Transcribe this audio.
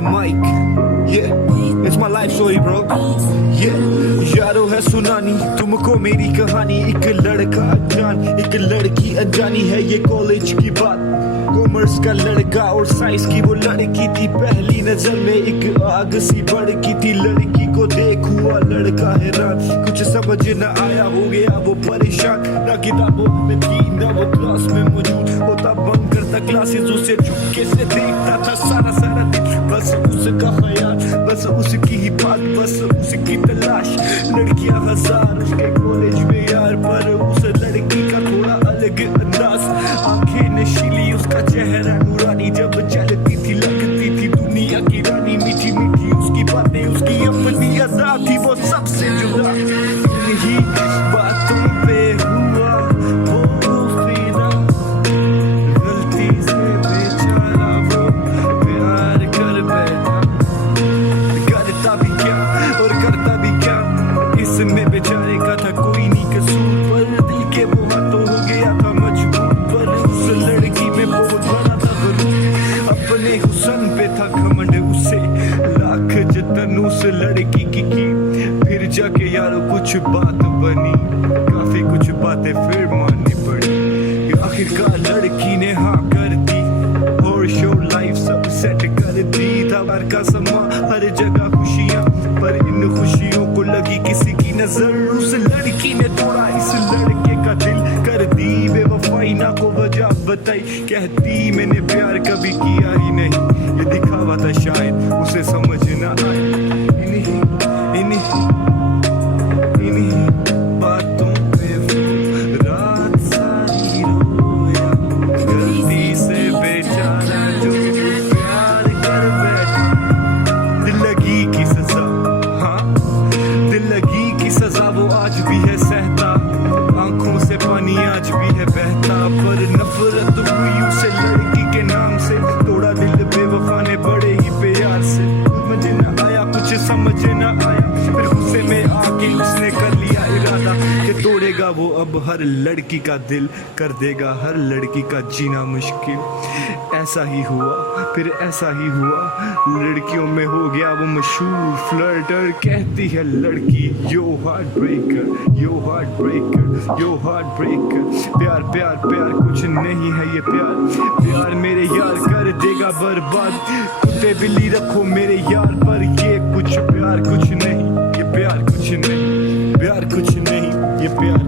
the mic. Yeah, it's my life story, bro. Yeah, यारो है सुनानी तुमको मेरी कहानी। एक लड़का अनजान एक लड़की अनजानी है ये कॉलेज की बात। कॉमर्स का लड़का और साइंस की वो लड़की थी। पहली नजर में एक आग सी भड़की थी। लड़की को देख हुआ लड़का हैरान, कुछ समझ न आया हो गया वो परेशान। ना किताबों में थी ना वो क्लास में मौजूद होता, बंक करता क्लासेस उसे चुपके से देखता था सारा सारा दिन। बस उसका ख्याल, बस उसकी ही बात, बस उसकी तलाश। लड़कियां हजार उसके कॉलेज में यार, पर उस लड़की का थोड़ा अलग अंदाज। आंखें नशीली उसका चेहरा नूरानी, जब चलती थी लगती थी दुनिया की रानी। मीठी मीठी उसकी बातें, उसकी अपनी अदा थी वो सबसे जुदा। इन्हीं बातों पे हुआ वो फिदा, गलती से बेचारा वो प्यार कर बैठा। करता भी क्या और करता भी क्या, इसमें बेचारे का था कोई नहीं कसूर। पर दिल के वो हाथों हो गया था मजबूर। पर उस लड़की में बहुत बड़ा था गरूर, अपने हुस्न पे था घमंड उसे। लाख जतन उस लड़की की फिर जाके यारो कुछ बात बनी। काफी कुछ बातें फिर माननी पड़ी। आखिरकार लड़की ने हाँ कर दी और शो लाइफ सब सेट कर दी। था बार का समा हर जगह खुशियाँ, पर इन खुशियों को लगी किसी की नजर। उस लड़की ने तोड़ा इस लड़के का दिल, कर दी बेवफाई ना को वजह बताई। कहती मैंने प्यार कभी किया ही नहीं, ये दिखावा था शायद उसे समझ ना आए। इन्हीं बातों पे वो रात सारी रोया। गलती से बेचारा जो प्यार कर बैठा। दिल लगी की सजा, हाँ दिल लगी की सजा वो आज भी है सहता। आंखों से पानी आज भी है बहता। पर नफरत हुई उसे लड़की के नाम से, तोड़ा दिल बेवफा ने बड़े ही प्यार से। समझ न आया कुछ समझ न आया, फिर गुस्से में आके उसने कर लिया इरादा कि तोड़ेगा वो अब हर लड़की का दिल, कर देगा हर लड़की का जीना मुश्किल। ऐसा ही हुआ फिर ऐसा ही हुआ, लड़कियों में हो गया वो मशहूर फ्लर्टर। कहती है लड़की यो हार्ट ब्रेकर, यो हार्ट ब्रेकर, यो हार्ट ब्रेकर। प्यार प्यार प्यार कुछ नहीं है ये प्यार, प्यार मेरे यार कर देगा बर्बाद। कुत्ते बिल्ली रखो मेरे यार पर, ये कुछ प्यार कुछ नहीं, ये प्यार कुछ नहीं, प्यार कुछ नहीं, ये प्यार